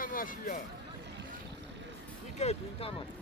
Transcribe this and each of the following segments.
თამაშია. იქეთ ვინ თამაშია?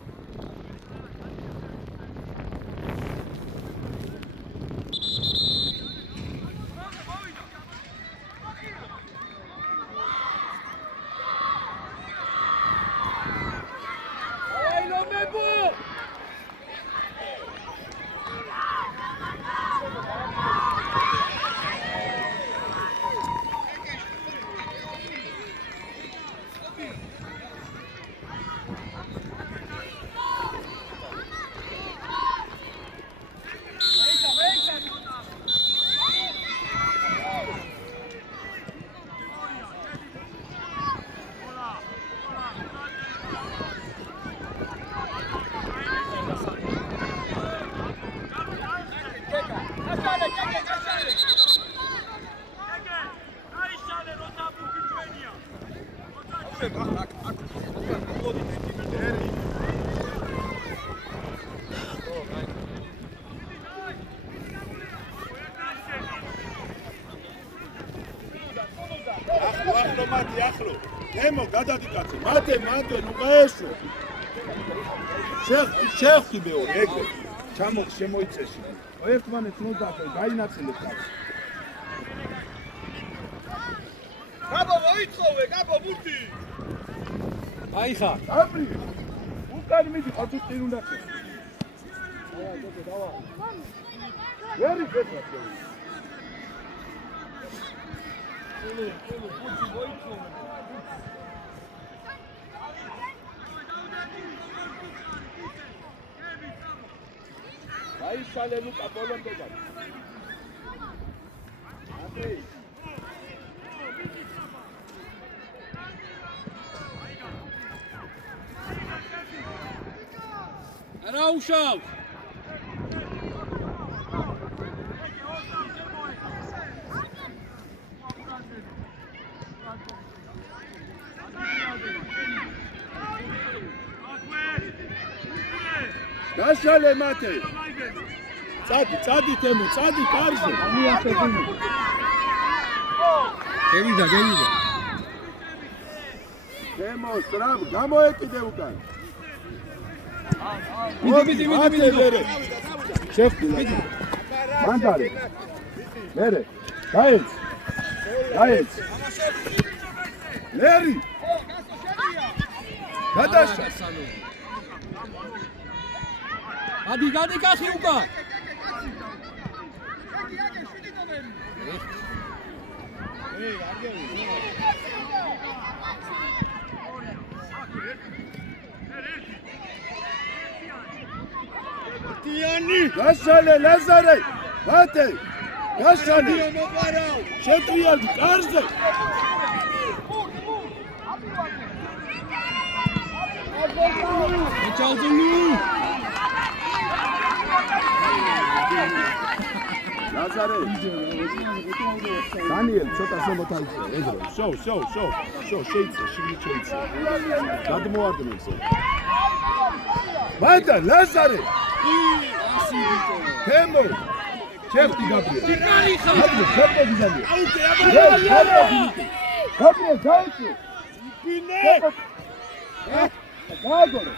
ახლო ემო გადადიკაცე მათე ნუ გაეშვე შეხი მეორე ეგრე ჩამოხ შემოიწეში ერთმანეთს ნოდაყე გაინაცილებ კაცი გაბო მოიწოვე გაბო მუდი აი ხა აბრი უკანი მიდი ხოჭი უნდა ხე აა გოგო დავა ვერი ფეთა Aí sale Luca Bolonde. Andrei. Araújo. Gashale mate. Tsadi temo, tsadi karze. Amia sedini. Gevida. Temo, strab, gamoekide ukan. Midi. Chef, mandare. Mere. Gaels. Leri. Gadasha. Gadi kახი უკან. Tiyani, gashale Lazare. Mate. Gashale. Shetrial karze. Çaldınu. Lazare. Daniel, ცოტა შემოთავაზე. ეგრე. Show, შეიცე. გადმოარდნებს. მანდა Lazare. თემო. ჩერტი გაბრიელ. Tikari ხა. ჩერტი გიზალი. აუკე, გაბრიელ, გაიწე. იპინე. გააგორო.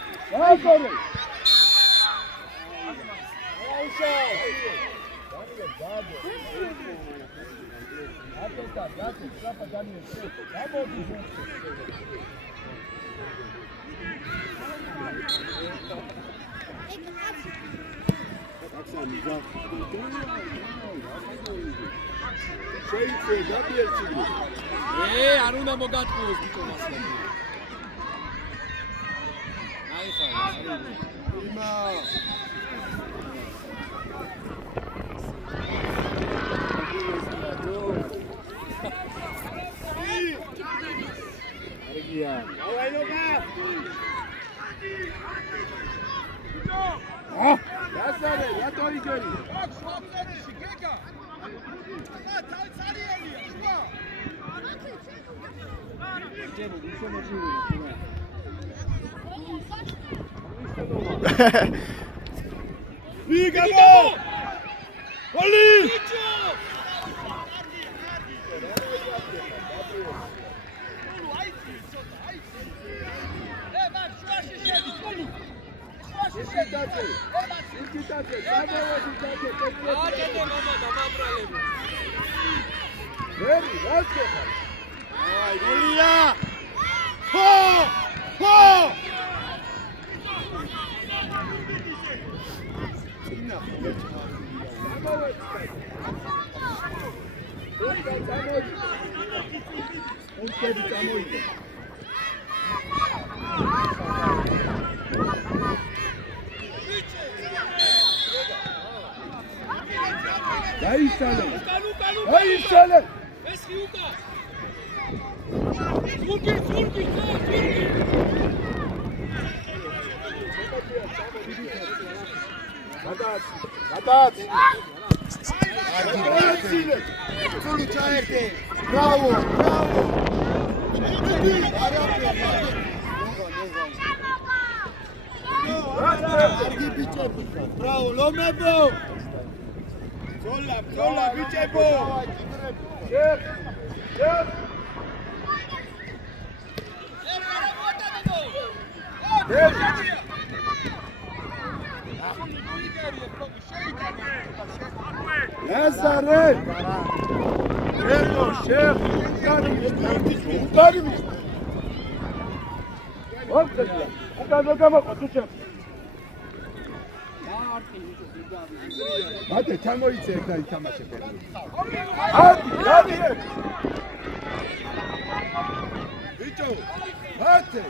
არ უნდა მოგატყუოს ბიჭო მასლა. აი ხა. იმა. Lazare, რატო იგერი? ვიგაბო! ოლი! აკეთე მამა დამაბრალებ. ვერი, რას გეხარ? აი, გოლია! ხო! ხო! წინა ონკები წამოიდე. დაიშალე. დაიშალე. ეს ხიუკა. ზურგი. გადაც. სული ჩაერთე. ბრავო. კარგი ბიჭები ხარ. ბრავო, ლომებო. ზოლა ბიჭებო. შეხ. Lazare! Erdo, şef, ugarim. Oldu. Ugarim qotu şef. Hadi çamoyitse ekda itamaşe. Hadi. Bicho. Hadi.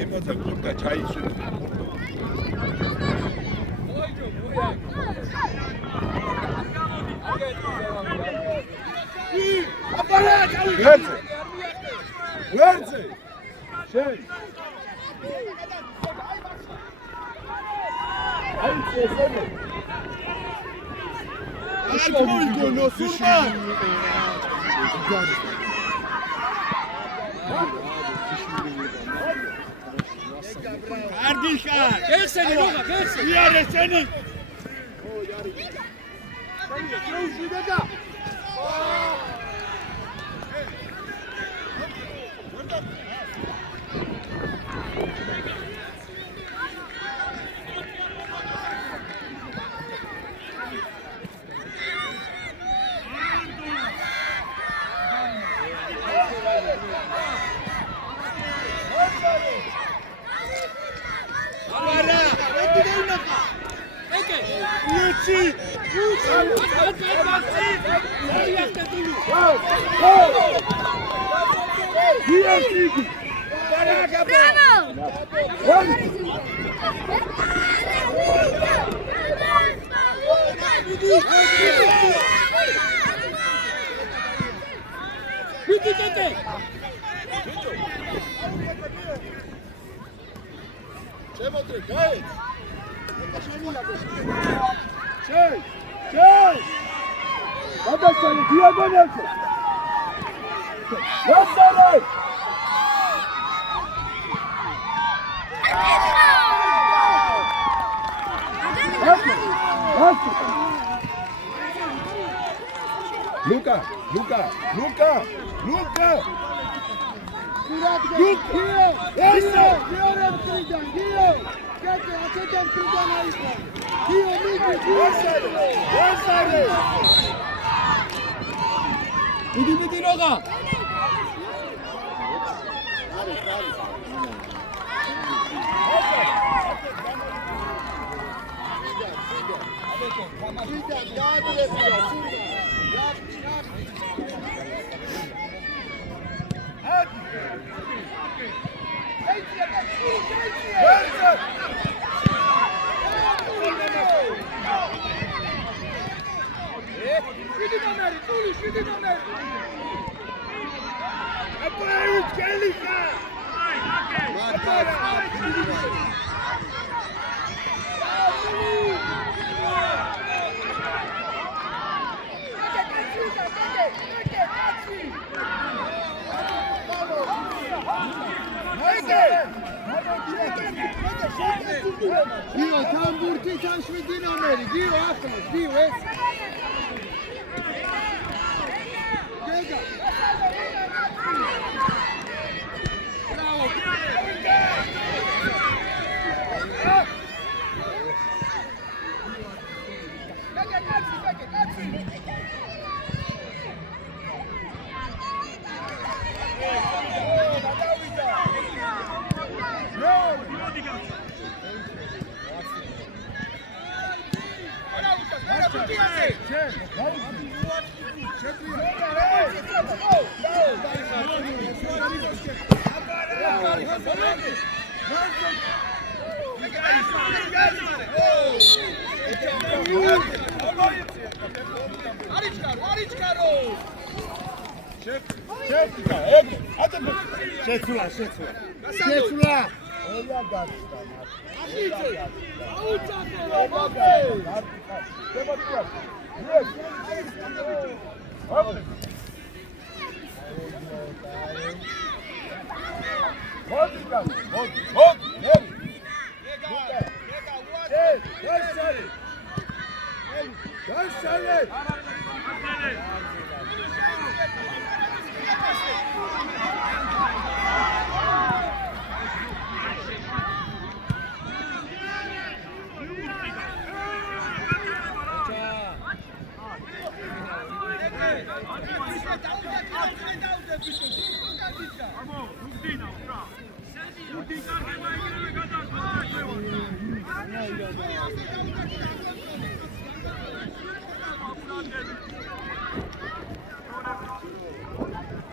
Emoza kurda çay içiyor. Verse. Şey. Hayır, sesle. Açmoygo nosurma. Kardeş kar. Gel seni Roga, gel seni. Yare seni. Uçi! Şey! Kardeşlerim, diagonal. Lazare! Luca! Bidi Roga. Dio, tam burti, tam shvidin ameri. Dio, ahmed, Dio, es.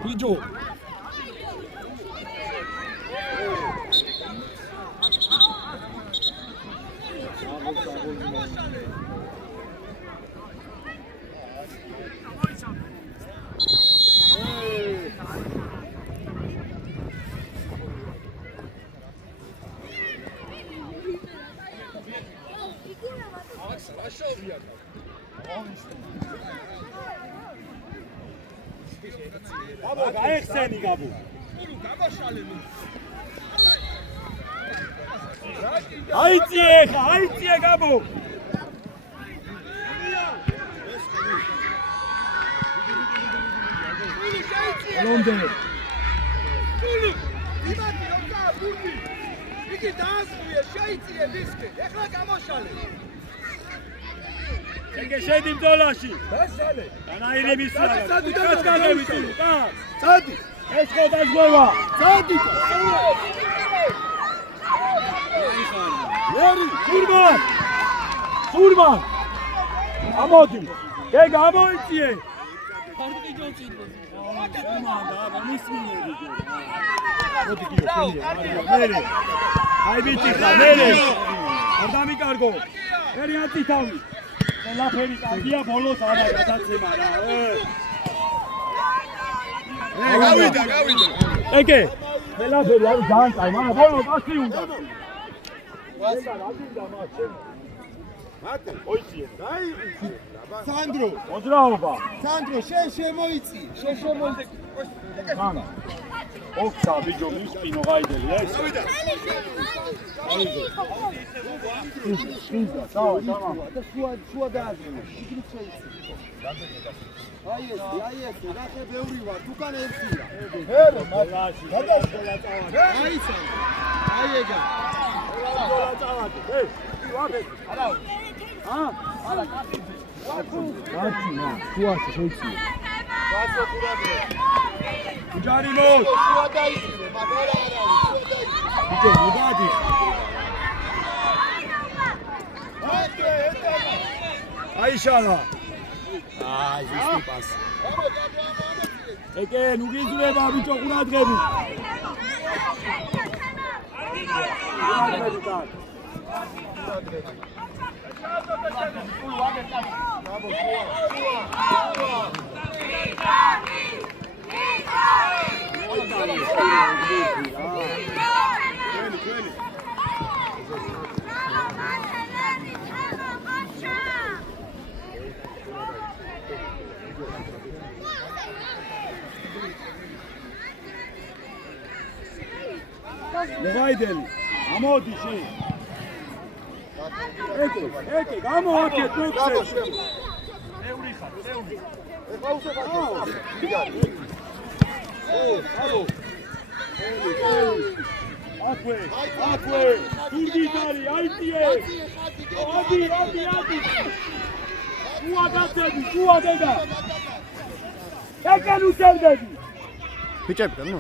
Pijo. გაეხსენი გაბუ. აიწიე გაბუ. ლონდე. გული. იმათი რომ გააბურდი. იგი დაასწრია, შეიწიე დისკი. ეხლა გამოშალე. ეგე შედი ბრძოლაში. დასალე. დანაირი მისვლა. წადი, კაც გაგევიწილი. წადი. ეს ხო დაჟღვა. წადი. ლერი, სურმან. ამოდი. გეგა ამოიწიე. ფორტი ჯონსინი. მერე. აი ბიჭი ხა, მერე. არ დამიკარგო. მერე ათი თავი. ლაფერი კარგია ბოლოს არა გადაცემა რა. გავიდა. ეგე. ლაფერი არის ძალიან კაი, მაგრამ ბოლოს ასი უნდა. მათე, ოიცი. დაიწყე. სანდრო, მოძრაობა. სანდრო, შენ შემოიწი. შენ შემოიწი. ხანა. ოქცა ბიჭო მისკინო გაიდელი ეს. გავიდა. შინდა, დავა. და შუა დააზრე. შიგნით შეიწი. აი ეს, ნახე ბევრი ვარ, თუკან ერთია. ჰერო, მალაში. გადაშოლა წავადი. აიცა. აი ეგა. გადაშოლა წავადი. ვაფე. არა. არა, კაცი. კაცი, შუაში შეიწია. ბაცო ყურადღე. ჯარი მოს. შუა დაიწინე, მაგრამ არა არის, შუა დაიწინე. ბიჭო, მოდადი. აიშალა. აი, ზუსტი პასი. ეგე, ნუ გიძვრება ბიჭო ყურადღები. ყურადღები და. მოვაიდელი, ამოდი შენ. ეგე, გამოაკეთ მოხსენ. ევრი ხარ, ევრი. ეხლა უსახა. აქვე თურგიტარი აიწიე ადი შუა გაწევი შუა დედა ეკენ უსევდები ბიჭებთან ნუ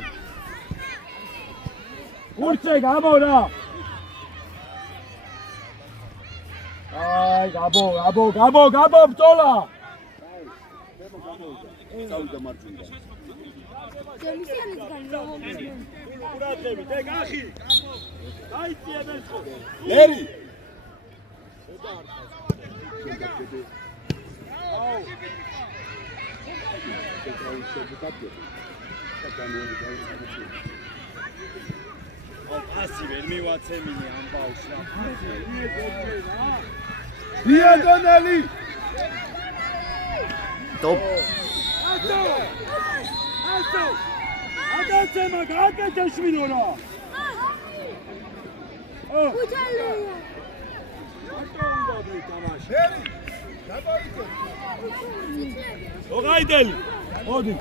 გურჩე გამორა აი გაბო ბრძოლა წავიდა მარჯვნიდან ყურადღებით ეგ ახი დაიწია ბერცხო ერი ასი ვერ მივაცემინე ამ ბავშვს რა დიაგონალი ტოპ ასო აგაცემა გააკეთეშმინო რა უჯალია ერი დაბაიკო ოღაიდელი მოდი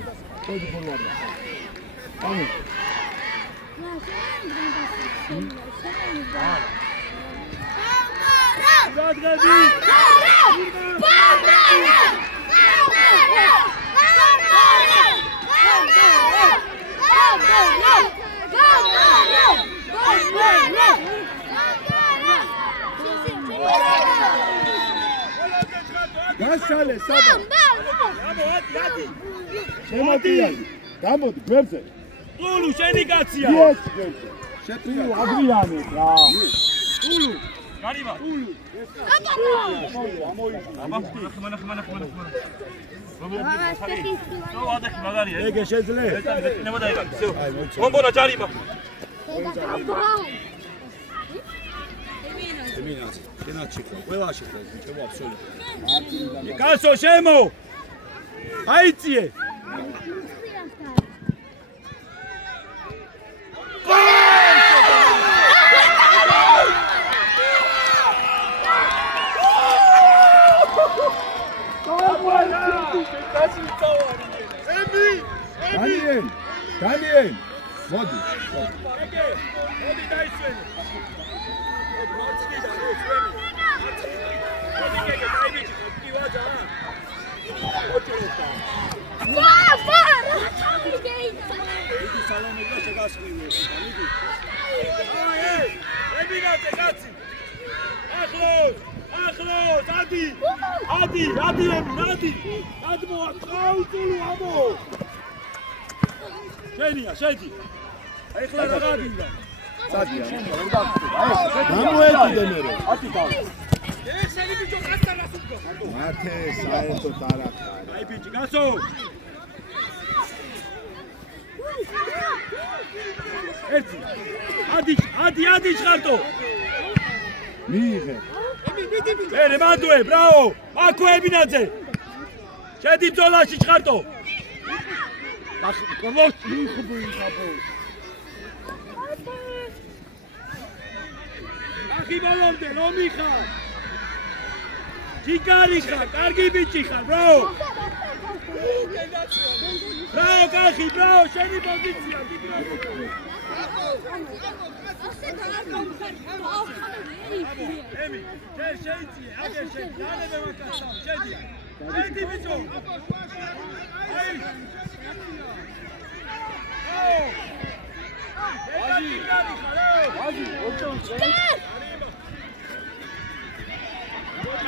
ფორვარდა ამო გადაგები გასალე საბა ადი შემოდიანი გამოდი გვერდზე ლულუ შენი კაცია დიოს გვერდზე შეტრიალ ადრიანე რა ლულუ გარიბა ლულუ ეგე შეძლებს მომბონა ჯარიმა კაცო შემო აიწიე დანიელ მოდი მოდი დაისვენე შენია, შედი. ეხლა რა გაგინდა? სადია გამოეთიდე მე რო შენი ბიჭო კაცთან ასუდგო. მართე საერთოდ არ ახარ აი ბიჭი, გასო. ერთი. ადი ხარტო. მიიღე ე მადუე, ბრავო. მაქო ებინაძე. შედი ბრძოლაში ხარტო. გომოს ხუბი ხაბო. ახი ბოლომდე რომი ხარ? ჯიგარი ხარ, კარგი ბიჭი ხარ, ბრო. ბრავო, კახი, ბრავო, შენი პოზიცია, გიბრალო. ემი, შეიძლება, აგერ შეიძლება, ანებე ვაკაცო, შედი. შედი ბიჭო. აი.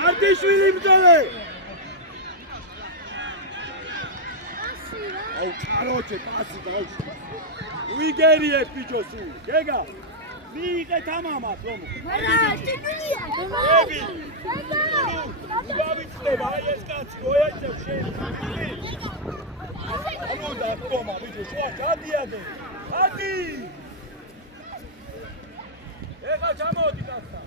არტიშვილი ბრძოლე. აუ, კაროჩე, კაცი დაუშვი. უიგერიეთ ბიჭო სულ. გეგა. მიიღეთ ამამას რომ. გავიცდება აი ეს კაცი, ოიაჭებ შენი. ანუ და ხომა ბიჭო, შუა გადიადე. ადი! ეხა ჩამოდი კაცთან.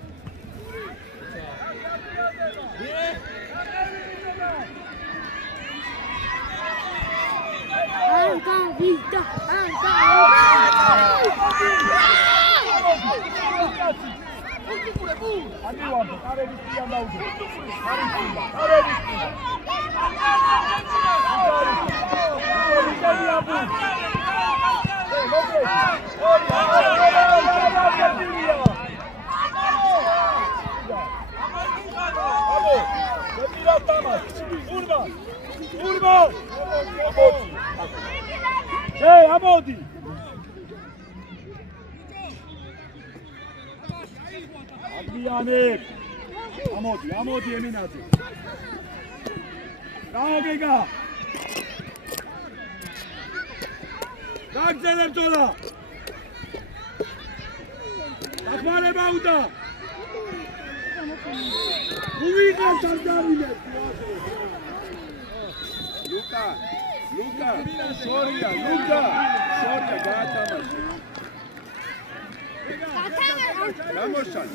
ამივარდო, კარების წიან დაუძო. კარების წიან. ამოდი. Adriane. Amodi Eminati. Bravo Gega. Gagzelem tola. Takmale bauda. Uviga Sardavile. Luka, Soria, gaatamash. Ramoshan.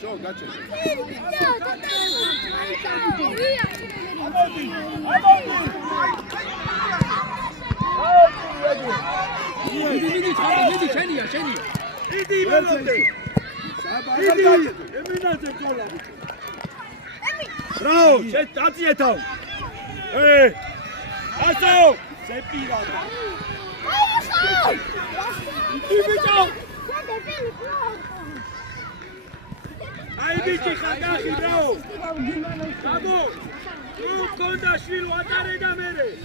Show, gotcha. Bravo, azieta. Asso! Sei pirata. Ai bici khagahi bravo. Bravo. Tu konda shvilu atare da mere.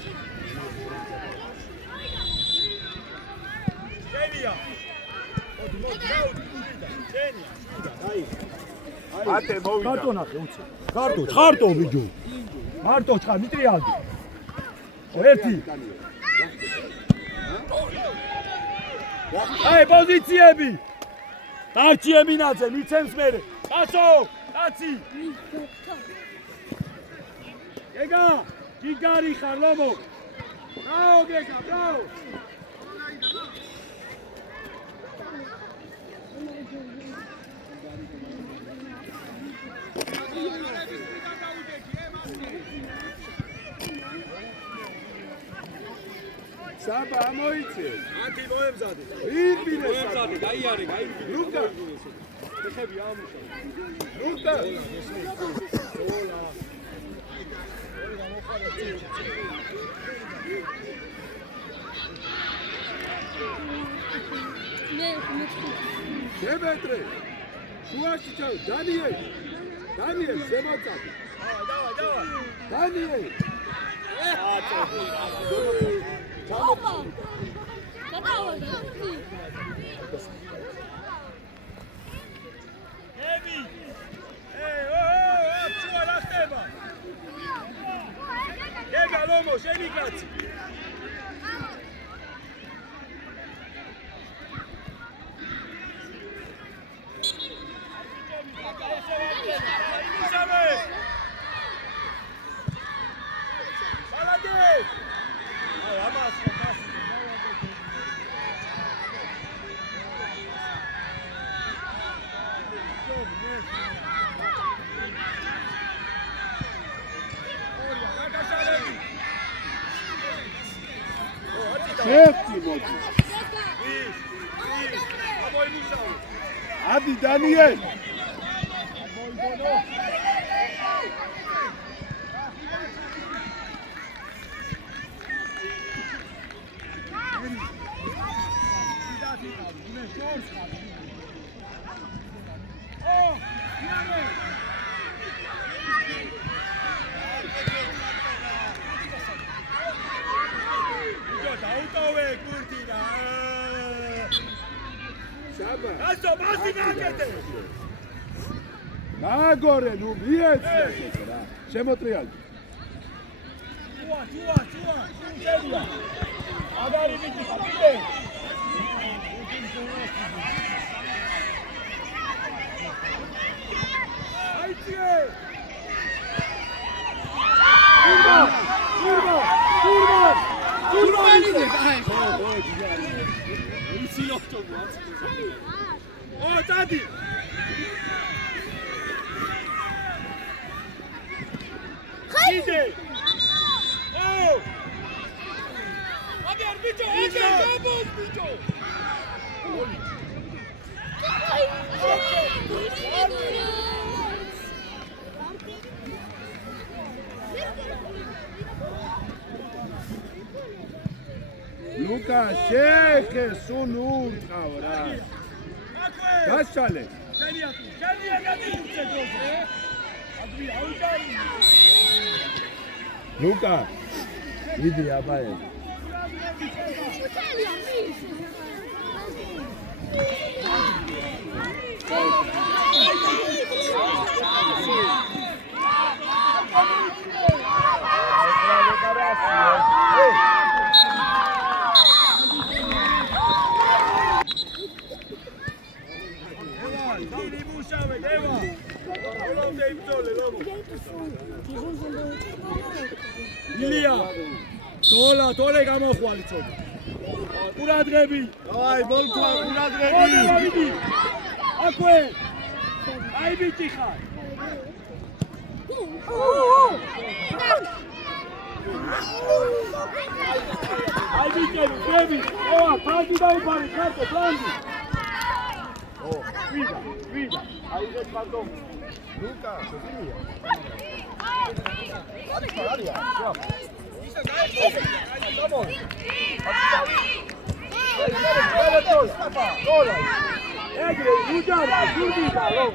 Genia. Ate movida. Karto naxe uci. Karto bijo. Marto chqa mitrialdi. ერთი. აი პოზიციები. დარჩი ემინაძე, მიცემს მერე. კაცო, კაცი. გეგა, გიგარი ხარ ლომო. ბრავო გეგა, ბრავო. Saba amoitse. Anti moemzade. Ipine მოემზადე, გაიარე, გაიარე. Luka. ხები ამუშავე. Luka. Demetre. Şuaşı çav. Daniel, Sematsak. Давай. Daniel. Ebi. Çuva laxtება. გეგა ლომო, შენი კაცი. Adi Daniel. Nagore, nu biec! Შემოტრიალდი. Čuva, šedija. Agari biti, pide. Ajde! Kurba! ide, aj. Usilofto glas. O, tadi! Ide! O! ბიჭო, აკე გაბოს ბიჭო. ლუკა შეხე სულ ურტყავ რა. გასალე. შენია გადიუწე ძოზე. ადვი აუჭარი. ლუკა იდი აბაე. ილია დოლე გამოხვალი ცოტა ყურადღები აი ბოლქვა ყურადღები აკვე აი ბიჭი ხარ აი ბიჭები ხვები ოა ფაგი დაუფარი ხარტო პლანდი ვიდა აი ეს პარდო ლუკა შეგიძლია ეგრე უჯარა გურდიდა ლო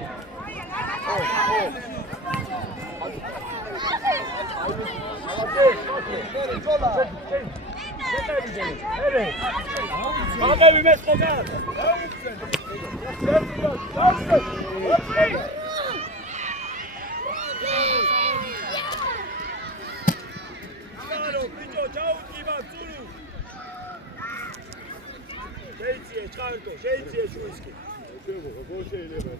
Πάμε με σκοτάδ. Შეიძლება შუისკი. შეიძლება.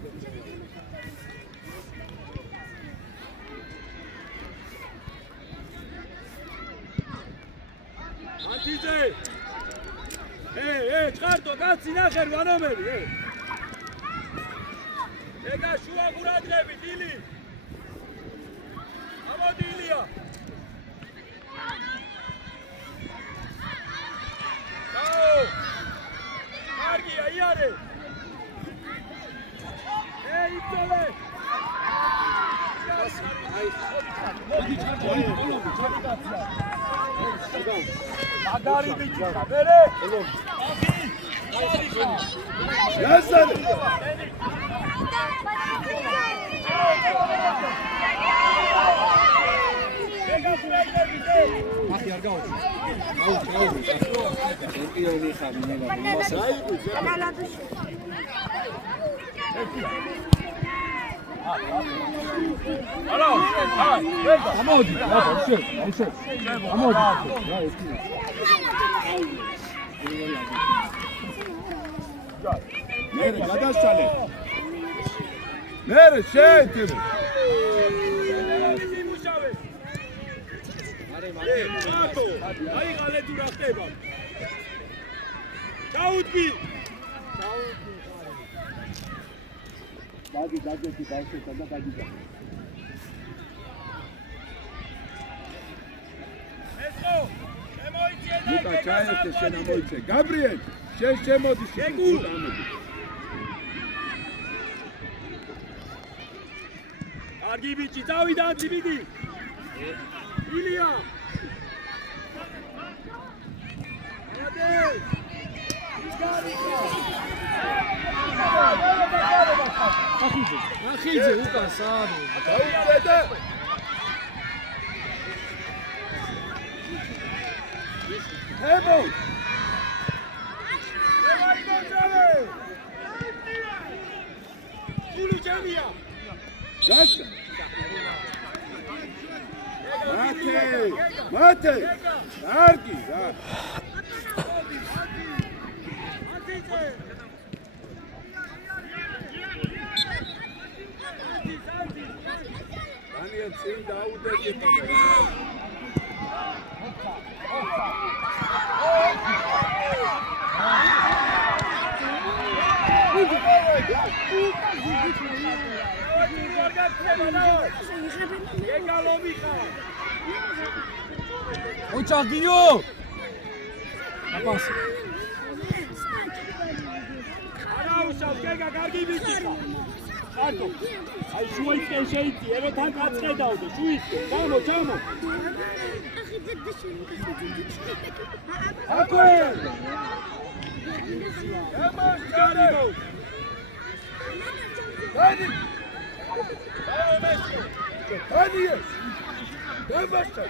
Антიძე! ჭყარტო, კაცი ნახე რა ნომერი, ეგა შუა ყურადღები, ილი. ამოდი ილია. დაო! კარგია, იარე. იცოლე. მოდი ჭყარტო, ჩადი კაცია. მაგარი ბიჭი ხარ, მერე? გასალე. ახი არ გაუჩი. ჩემპიონი ხარ, არა, ამოდი, ამოდი. მერე გადასალე. მერე შეეთები. აი ღალე თუ რა ხდება? ჩაუდგი. დაგი დაჯეთი დავშეთა და დაგიდა. ესო, შემოიწე და ლუკა ჩაერთე შენ ამოიწე. გაბრიელ, შენ შემოდი შეგულ. კარგი ბიჭი, წავიდა ძიბიდი. ილია. ადი. ახიძე უკან საადო. დაიწე. ებო. გულუ ჩემია. გასა. მათე. კარგი რა. ანია წინ დაუდები. ოჩაგიო აპასი. არა უშავს, გეგა, კარგი ვიციხა. ხარდო. აი შუისკენ შეიწი, ეროთან გაწყედაოდე, შუისკენ. ჩამო. აკე. ემოშარებო. დადი. დადი. დაბასტა.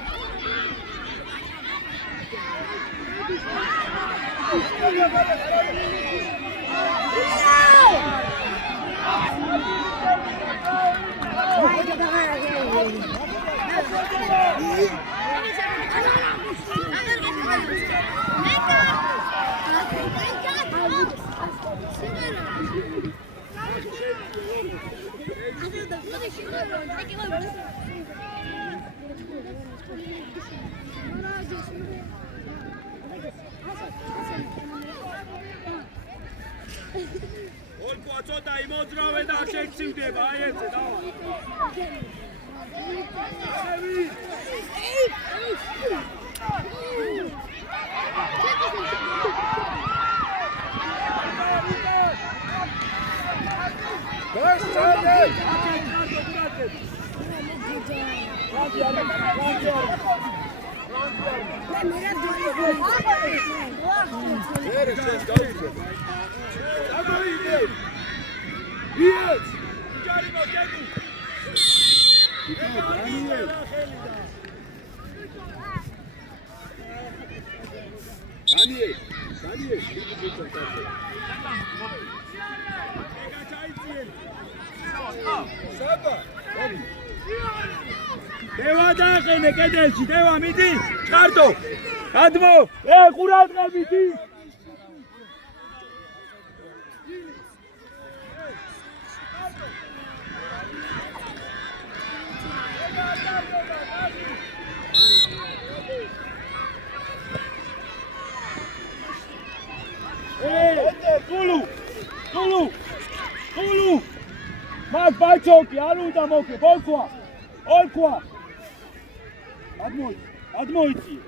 ოლკო ცოტა იმოძრავე და შეცივდება, აი ესე დავა. დევა დააყენე კედელში, დევა მიდი, ჩქარტო. გადმო, ყურადღე მიდი. გულუ. მაგ ბაჭოკი არ უნდა მოხე, ოლქვა. admoici.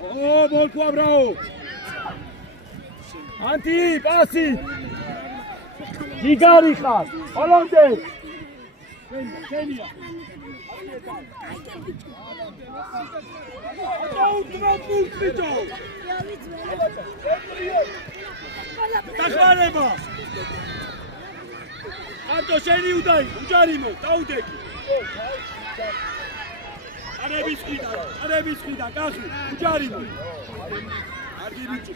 Oh, molto bravo. Anti, passi. Gigarica, Hollande. Kenya. Taxvareba. Arto შენი უდაი, უჯარიმო, დაუდეკი. არების ხიდა, კახი, უჯარიმო. არგი ბიჭი.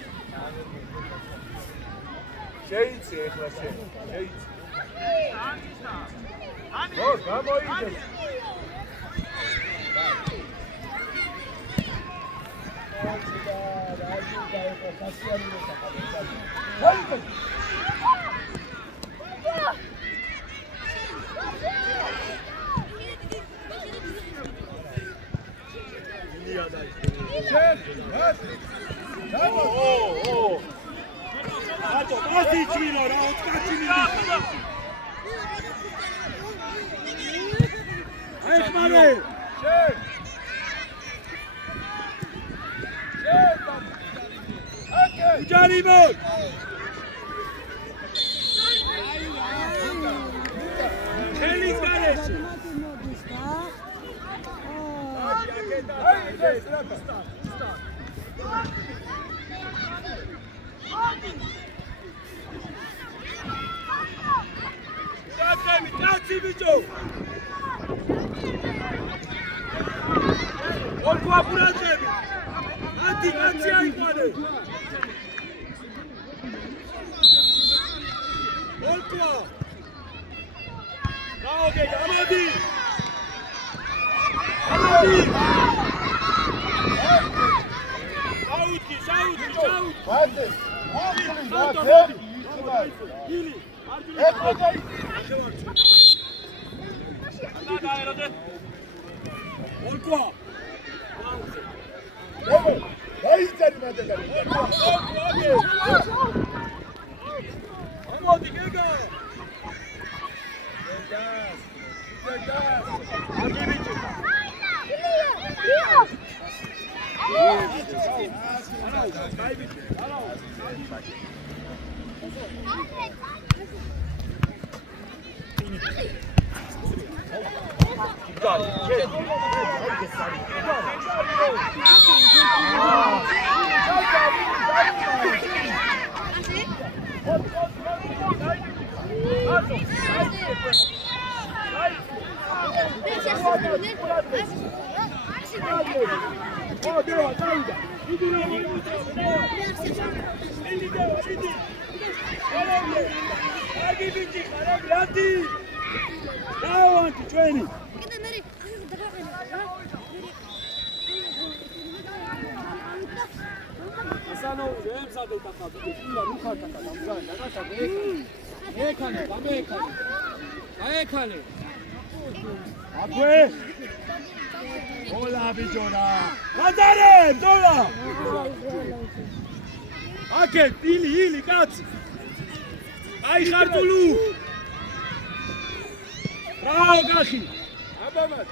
შეიცი ეხლა შეიცი. ო, გამოიძე. აკეთ, ილი, კაცი. აი ხარტულუ. ბრავო, გახი. აბამად.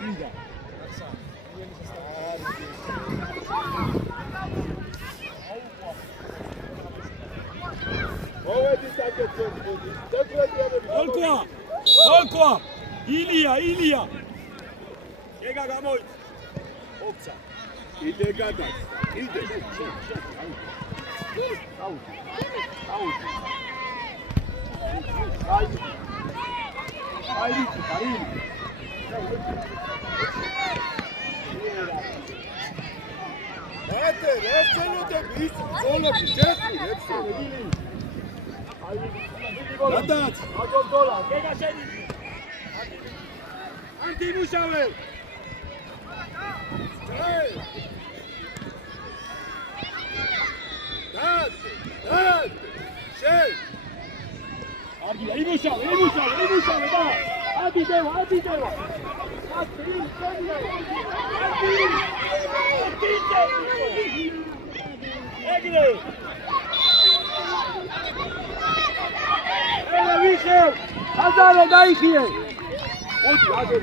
მინდა. მოვედით აკეთ გოდი. დაგვრადიანები. ოლკვა. ილია. ეგა გამოიწ. ოფცა. კიდე გადაც. კიდე. იმუშავე და ადიდევა. ეგრე. ვიხე, აზარე დაიხიე. ოდი, აზერ.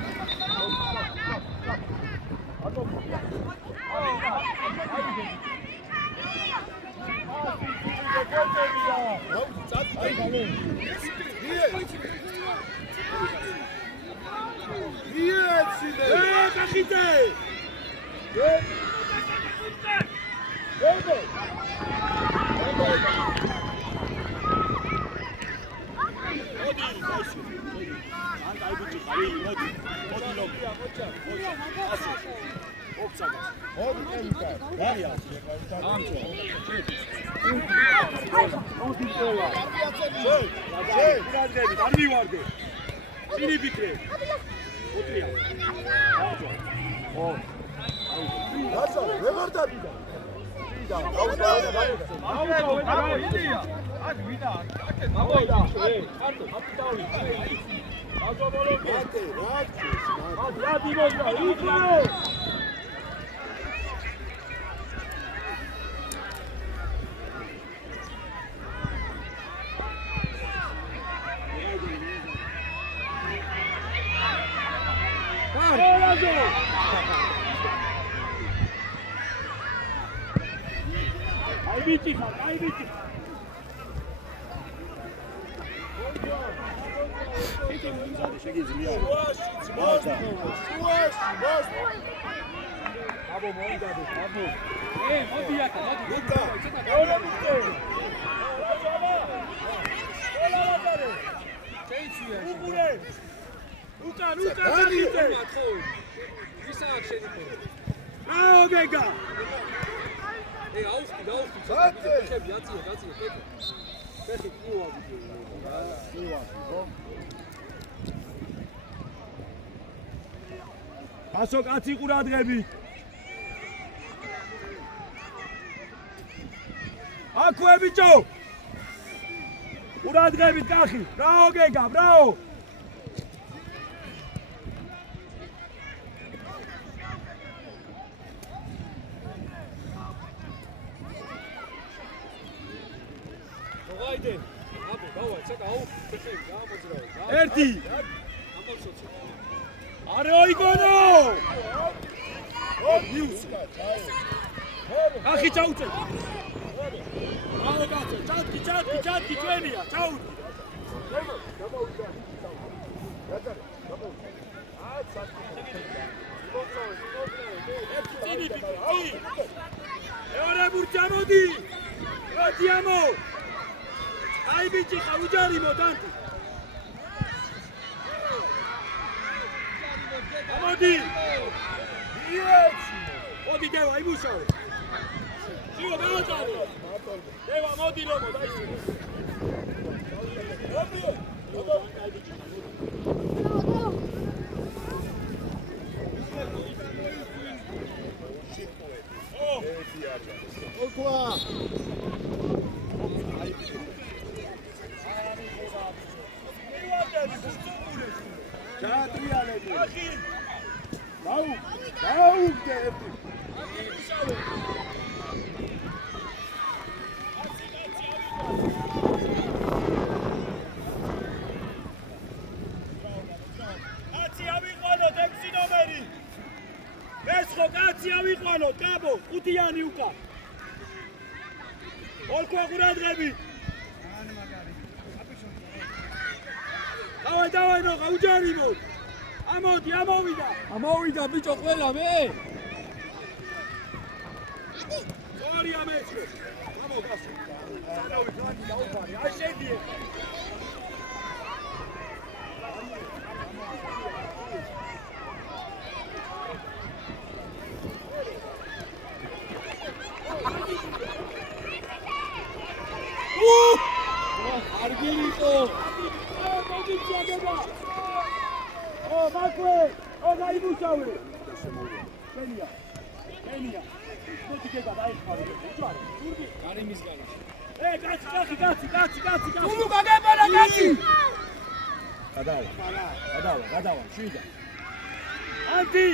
ასო კაცი ყურადღები. აქვე ბიჭო. ყურადღებით კახი. ბრავო გეგა, ბრავო. მოაიდე. აბო, დავა, ცოტა აუ, ხელი გამოძრავე. ერთი. ამბობ ცოტა. არე ოიგონო! ახი ჩაუწე. ავოგაცო, ჩატკი ჩვენია, ჩაუწე. წინი ფიქრი. მეორე ბურჯა მოდი. როდიამო. აი ბიჭი ხაუჯარი მოდანტი. მოდი. მოდი დევა იმუშავე. შიო დააწარე. დევა მოდი რომ დაიშვი. მოდი. ოქვა. ჩაატრიალები. ახი. დაუგდე ერთი. კაცი ავიყვანოთ 6 ნომერი. მესხო კაცი ავიყვანოთ, კაბო, 5-იანი უკა. ორქვა ყურადღები. დავაი ნო, უჯარი მოდ. ამოდი, ამოვიდა. ამოვიდა ბიჭო ყველა მე. ორია მესხო. გამოგასო. სანავი ფლანი დაუფარი, აი შედიე. არგილიტო. პოზიცია გება. მაკვე, გაიმუშავე. ბენია. მოდი გება დაიხარე. უჯარი. თურგი. კარიმის განი. კაცი. თულუ გაგებარა კაცი. გადავა, შვიდა. ანტი.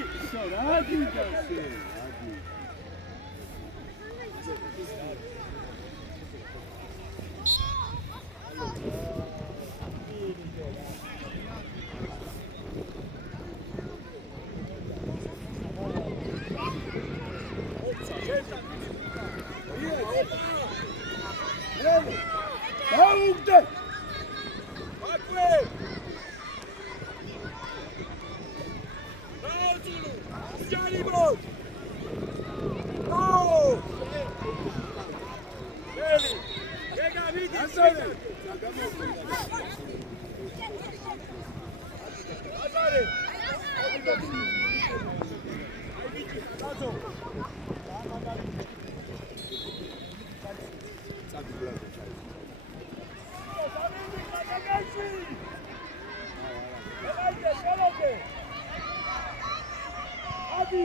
დაუგდე. მაკვე. დაუძულუ. უჯარი მოდ. ელი. გეგა მიდი. აზარე. აი ბიჭი, დაწო. Adi.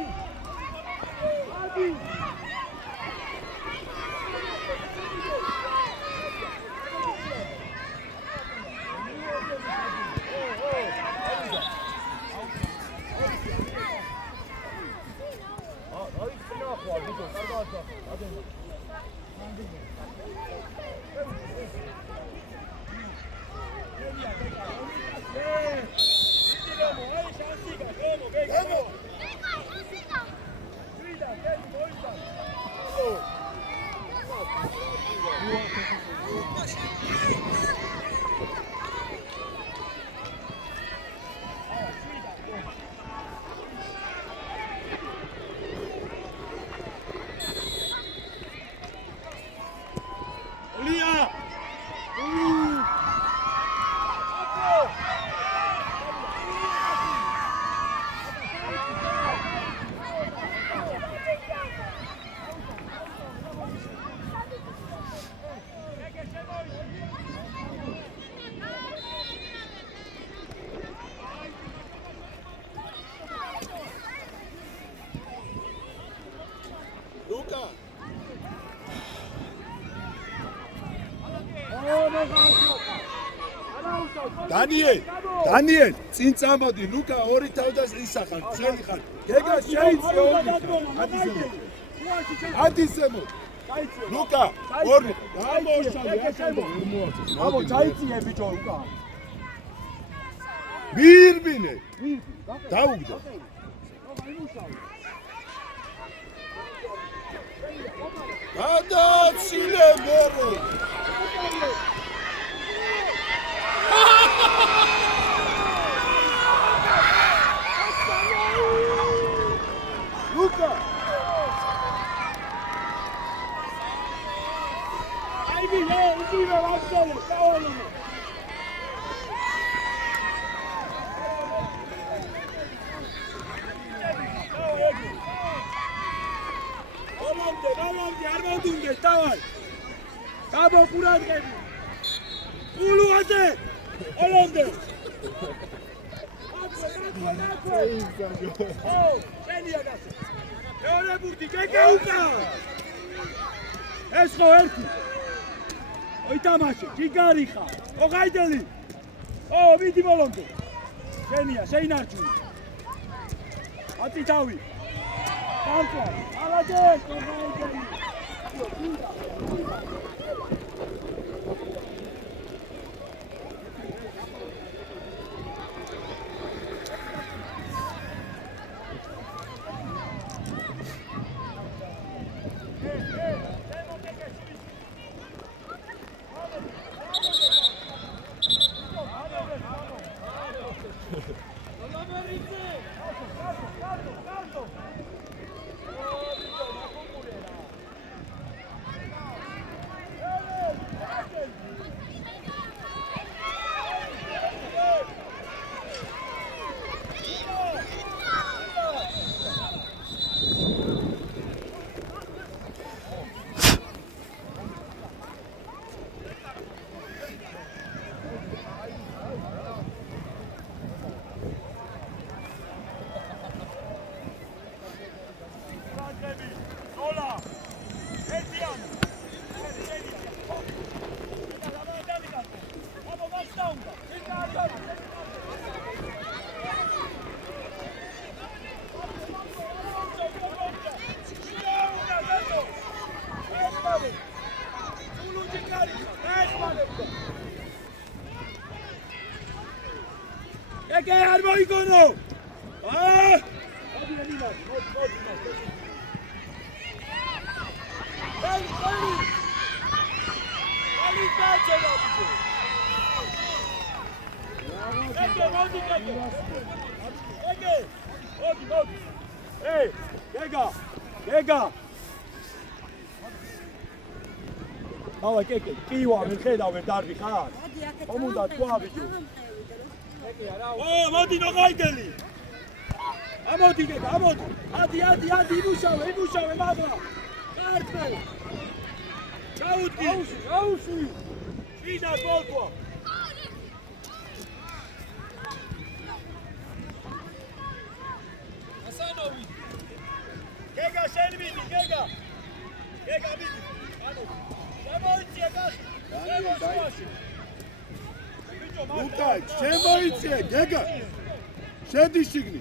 დანიელ, წინ წამოდი, ლუკა ორი თავდას ისახარ, შენი ხარ. გეგა შეიწიო. ათისემო. ლუკა, ორი. გამორშავე, ათემო. აბო, ჩაიწიე ბიჭო უკა. მირბინე. დაუგდო. გადაცილებელი. ლუკა აიბი უგივე ვახტოლე დავალო Olomde, არ მოდუნდეს, დავარ. გაბო ყურადღები. ულუაზე. Olomde. შენია გასა. მეორე ბურთი გეგე უკა. ეს ხო ერთი. ой თამაში, ჯიგარი ხა. ოღაიდელი. მიდი Olomde. შენია, შეინარჩუნე. ათი თავი. Tanto, alla gente, Che armoicono! Ah! Hey, Gega! Hala keke, kiwa, minteda ver darbi khar. Omuda twa bitu. მოდი ნოღაიდელი. ამოდი გეკა, ამოდი. ადი, იმუშავე, მაღლა. კარტე. ჩაუდი. აუში. შინა გოლკვა. ასანოვი. გეკა შენ მიდი, გეკა. გეკა მიდი. ანუ. შემოიწია გასი. შემოიწია. ლუკა, შემოიწე, გეგა. შედი შიგნი.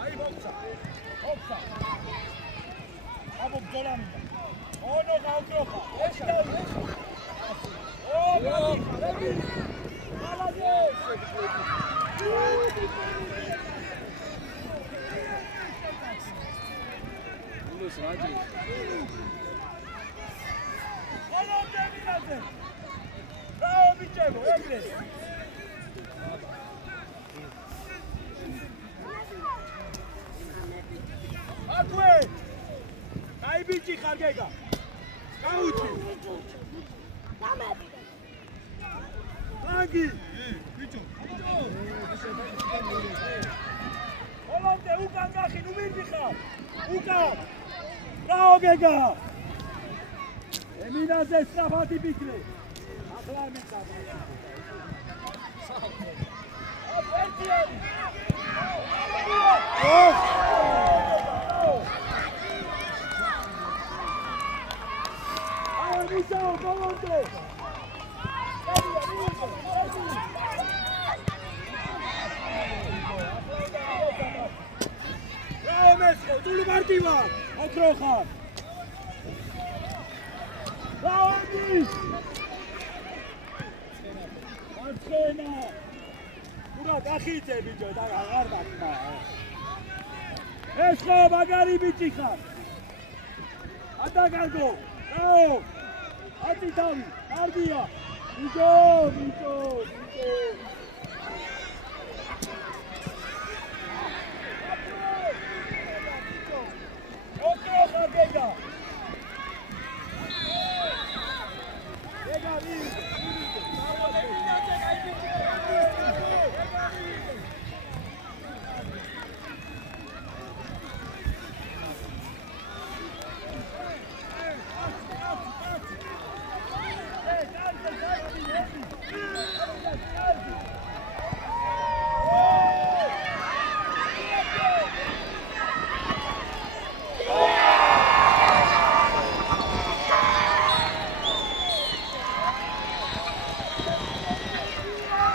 აი მოხსა. აბო ბოლანი. ონო გაუკროხა. ეს დავი. ლები. მალადეს. ულოს რაჯი. Olomde მინაზე. Bravo bičevo, egre! Akve! Kaj biči Hargega? Kauči! Tangi! Olomde, ukan gahin, umir bihar! Ukan! Bravo Gega! Eminaze strafati bikre! ახიძე ბიჭო და აღარ დაკმა. ეს ხო მაგარი ბიჭი ხარ. ატაკარგო. რაო. აწი თავი. კარგია. ბიჭო.